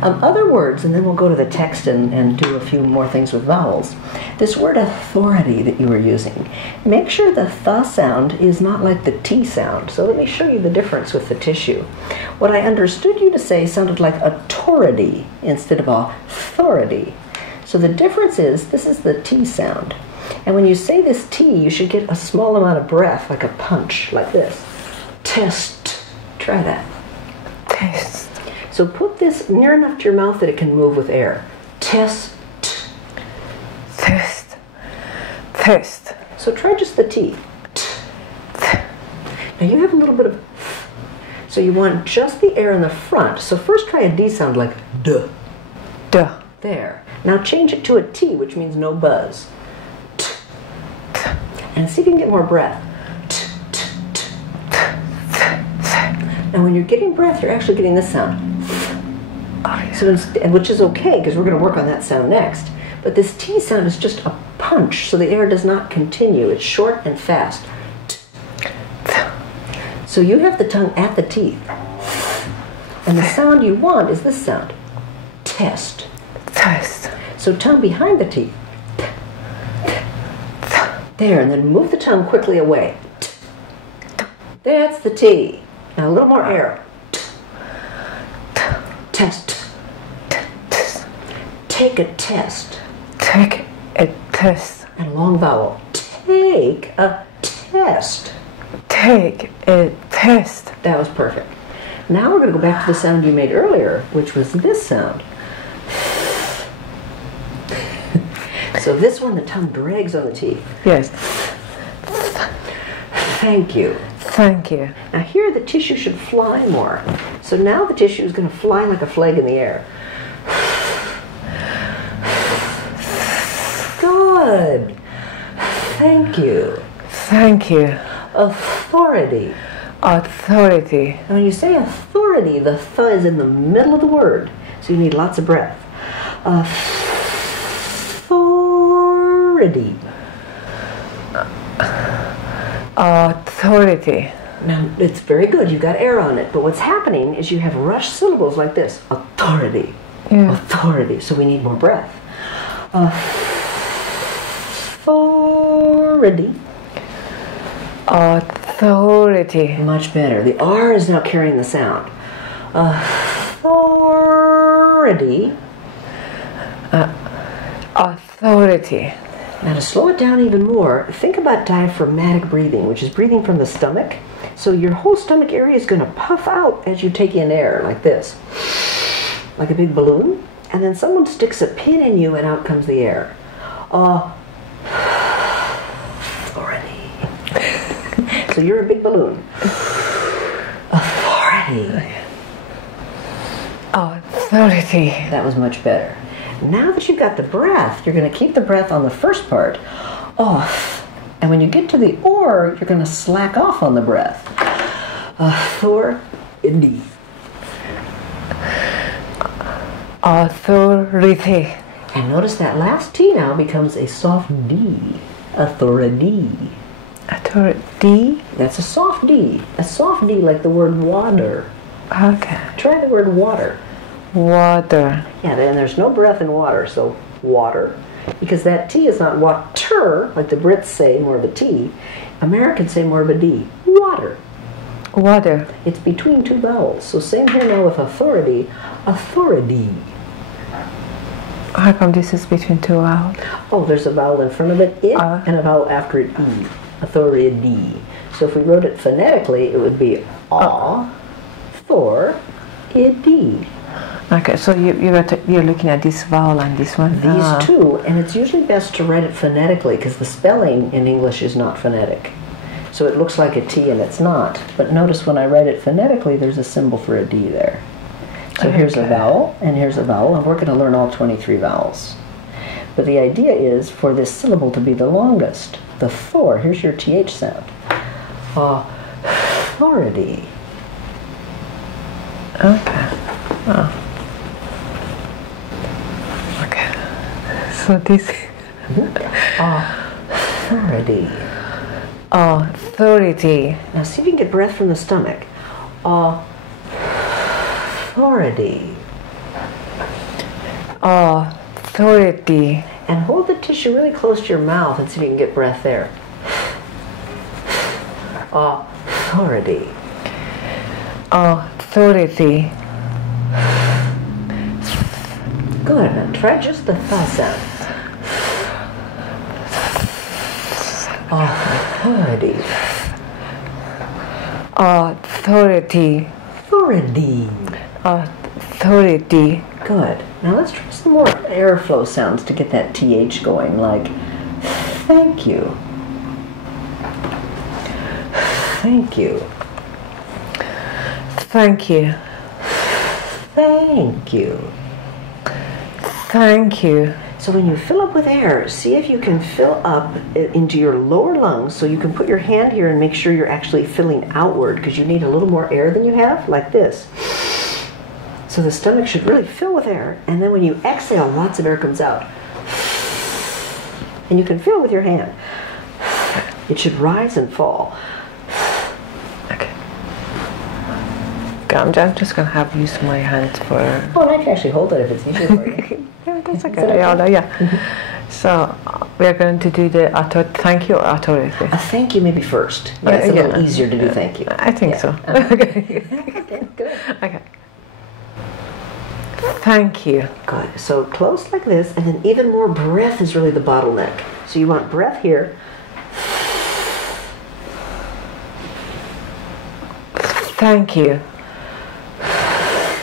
Other words, and then we'll go to the text and do a few more things with vowels. This word authority that you were using, make sure the th sound is not like the T sound. So let me show you the difference with the tissue. What I understood you to say sounded like authority instead of authority. So the difference is, this is the T sound. And when you say this T, you should get a small amount of breath, like a punch, like this. Test. Try that. Test. So put this near enough to your mouth that it can move with air. Test. Test. Test. So try just the T. Now you have a little bit of, so you want just the air in the front. So first try a D sound like duh. Duh. There. Now change it to a T, which means no buzz. And see if you can get more breath. And when you're getting breath, you're actually getting this sound. So which is okay, because we're going to work on that sound next. But this T sound is just a punch, so the air does not continue. It's short and fast. So you have the tongue at the teeth. And the sound you want is this sound. Test. Test. So tongue behind the teeth. There, and then move the tongue quickly away. That's the T. Now a little more air. Test. Take a test. Take a test. And a long vowel. Take a test. Take a test. That was perfect. Now we're going to go back to the sound you made earlier, which was this sound. So this one, the tongue drags on the teeth. Yes. Thank you. Thank you. Now here the tissue should fly more. So now the tissue is going to fly like a flag in the air. Good. Thank you. Thank you. Authority. Authority. And when you say authority, the th is in the middle of the word. So you need lots of breath. Authority. Authority. Now, it's very good. You've got air on it. But what's happening is you have rushed syllables like this. Authority. Yeah. Authority. So we need more breath. Authority. Authority. Much better. The R is now carrying the sound. Authority. Authority. Now to slow it down even more, think about diaphragmatic breathing, which is breathing from the stomach. So your whole stomach area is going to puff out as you take in air, like this. Like a big balloon. And then someone sticks a pin in you and out comes the air. Authority. So you're a big balloon. Authority. Authority. That was much better. Now that you've got the breath, you're going to keep the breath on the first part, off. And when you get to the or, you're going to slack off on the breath. Authority. Authority. And notice that last T now becomes a soft D. Authority. Authority. That's a soft D. A soft D like the word water. Okay. Try the word water. Water. Yeah, and there's no breath in water, so water. Because that T is not water, like the Brits say more of a T. Americans say more of a D. Water. Water. It's between two vowels. So same here now with authority. Authority. How come this is between two vowels? Oh, there's a vowel in front of it, it, and a vowel after it, E. Authority. So if we wrote it phonetically, it would be A, Thor, id. Okay, so you're looking at this vowel and this one? These two, and it's usually best to write it phonetically because the spelling in English is not phonetic. So it looks like a T and it's not. But notice when I write it phonetically, there's a symbol for a D there. So here's a vowel, and here's a vowel, and we're going to learn all 23 vowels. But the idea is for this syllable to be the longest. The Thor, here's your TH sound. Authority. Okay. Oh. Okay. So this... Authority. Authority. Now see if you can get breath from the stomach. Authority. authority, And hold the tissue really close to your mouth and see if you can get breath there. Authority. authority, Good. Now try just the th sound. Authority. authority, Authority. authority, Good. Now let's try some more airflow sounds to get that TH going, like thank you. Thank you. thank you, Thank you. thank you, So when you fill up with air, see if you can fill up into your lower lungs, so you can put your hand here and make sure you're actually filling outward, because you need a little more air than you have, like this. So the stomach should really fill with air, and then when you exhale, lots of air comes out. And you can feel with your hand. It should rise and fall. okay. I'm just gonna have use my hands for. Oh, and I can actually hold it if it's easier for you. Yeah, that's okay. okay? Yeah, yeah. So we are going to do the thank you or authority. Thank you maybe first. Yeah, it's a Yeah. little easier to do thank you. I think Yeah. so. Okay, good. Okay. Thank you. Good. So close like this, and then even more breath is really the bottleneck. So you want breath here. Thank you.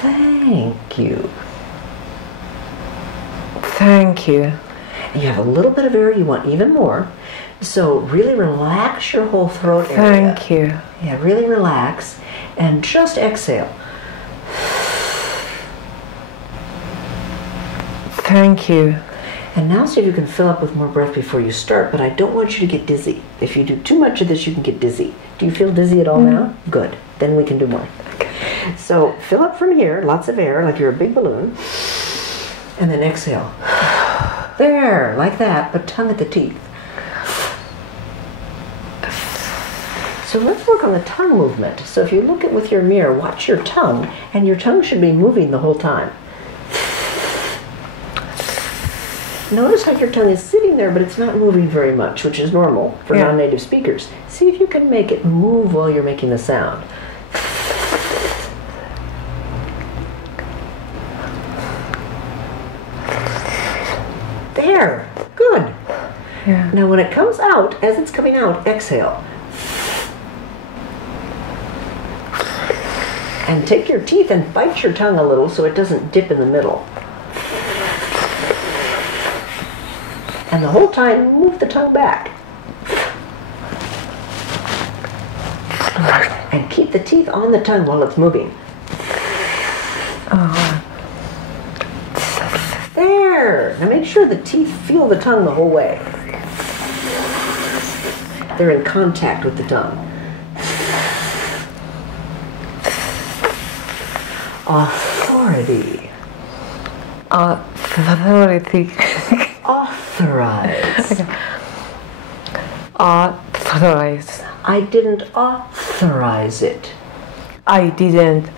Thank you. Thank you. And you have a little bit of air, you want even more. So really relax your whole throat area. Thank you. Yeah, really relax, and just exhale. Thank you. And now see if you can fill up with more breath before you start, but I don't want you to get dizzy. If you do too much of this, you can get dizzy. Do you feel dizzy at all now? Good. Then we can do more. So fill up from here, lots of air, like you're a big balloon, and then exhale. There, like that, but tongue at the teeth. So let's work on the tongue movement. So if you look at with your mirror, watch your tongue, and your tongue should be moving the whole time. Notice how your tongue is sitting there, but it's not moving very much, which is normal for non-native speakers. See if you can make it move while you're making the sound. There, good. Yeah. Now when it comes out, as it's coming out, exhale. And take your teeth and bite your tongue a little so it doesn't dip in the middle. And the whole time, move the tongue back. And keep the teeth on the tongue while it's moving. There! Now make sure the teeth feel the tongue the whole way. They're in contact with the tongue. Authority. Authority. Authorize. Okay. Authorize. I didn't authorize it. I didn't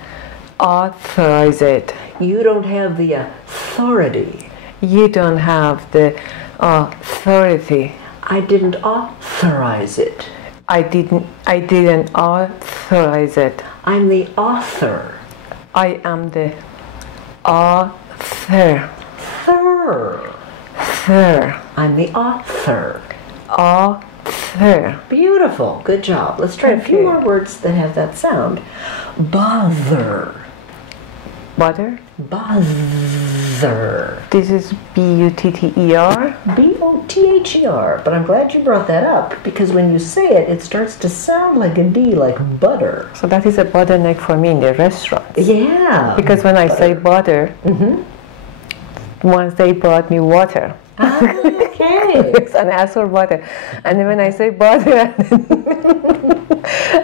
authorize it. You don't have the authority. You don't have the authority. I didn't authorize it. I didn't authorize it. I'm the author. I am the author. Thir. I'm the author. Author. Beautiful. Good job. Let's try a few Okay. more words that have that sound. Bother. Butter. Bother. This is B-U-T-T-E-R. B-O-T-H-E-R. But I'm glad you brought that up, because when you say it, it starts to sound like a D, like butter. So that is a bottleneck for me in the restaurant. Yeah. Because when I say butter, once they brought me water. Okay. And I asked for butter. And then when I say butter,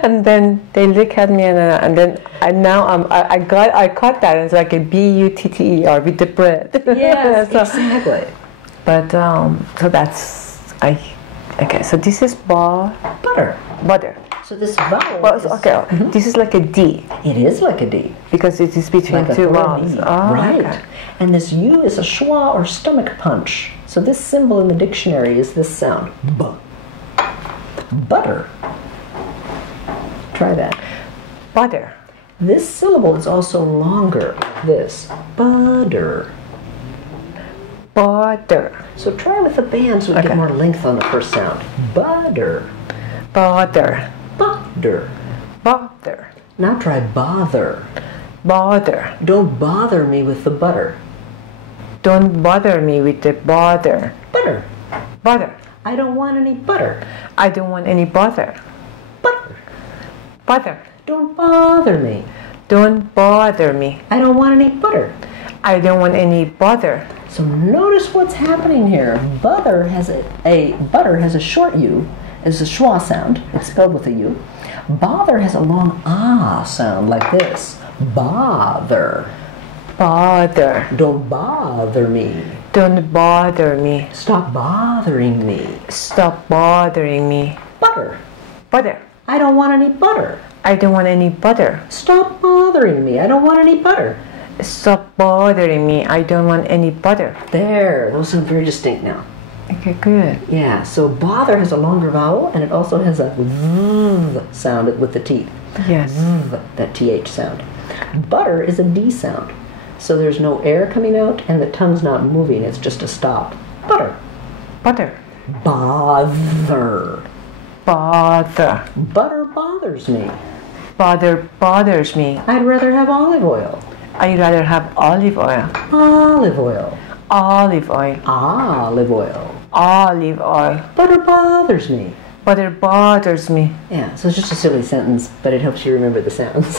and then they look at me, and then I caught that, and it's like a B-U-T-T-E-R with the bread. Yes, So- exactly. But so that's Okay, so this is Butter. butter. So this vowel Well, is, okay, this is like a D it is like a D. because it is between Like a two thorny vowels. E. Oh, Right. okay. And this U is a schwa or stomach punch. So this symbol in the dictionary is this sound. B. Butter. Try that. Butter. This syllable is also longer. This. Butter. Butter. So try with the band so we Okay. get more length on the first sound. Butter. Butter. Butter. Butter. Now try bother. Bother. Don't bother me with the butter. Don't bother me with the butter. Butter. Butter. I don't want any butter. I don't want any butter. Butter. Butter. Don't bother me. Don't bother me. I don't want any butter. I don't want any butter. So notice what's happening here. Butter has a short U. It's a schwa sound. It's spelled with a U. Bother has a long ah sound like this. Bother. Bother. Don't bother me. Don't bother me. Stop bothering me. Stop bothering me. Butter. Butter. I don't want any butter. I don't want any butter. Stop bothering me. I don't want any butter. Stop bothering me. I don't want any butter. There. Those sound very distinct now. Okay, good. Yeah, so bother has a longer vowel and it also has a v sound with the teeth. Yes. V, that TH sound. Butter is a D sound. So there's no air coming out and the tongue's not moving. It's just a stop. Butter. Butter. Bother. Bother. Butter bothers me. Bother bothers me. I'd rather have olive oil. I'd rather have olive oil. Olive oil. Olive oil. Olive oil. Olive oil. Butter bothers me. Butter bothers me. Yeah, so it's just a silly sentence, but it helps you remember the sounds.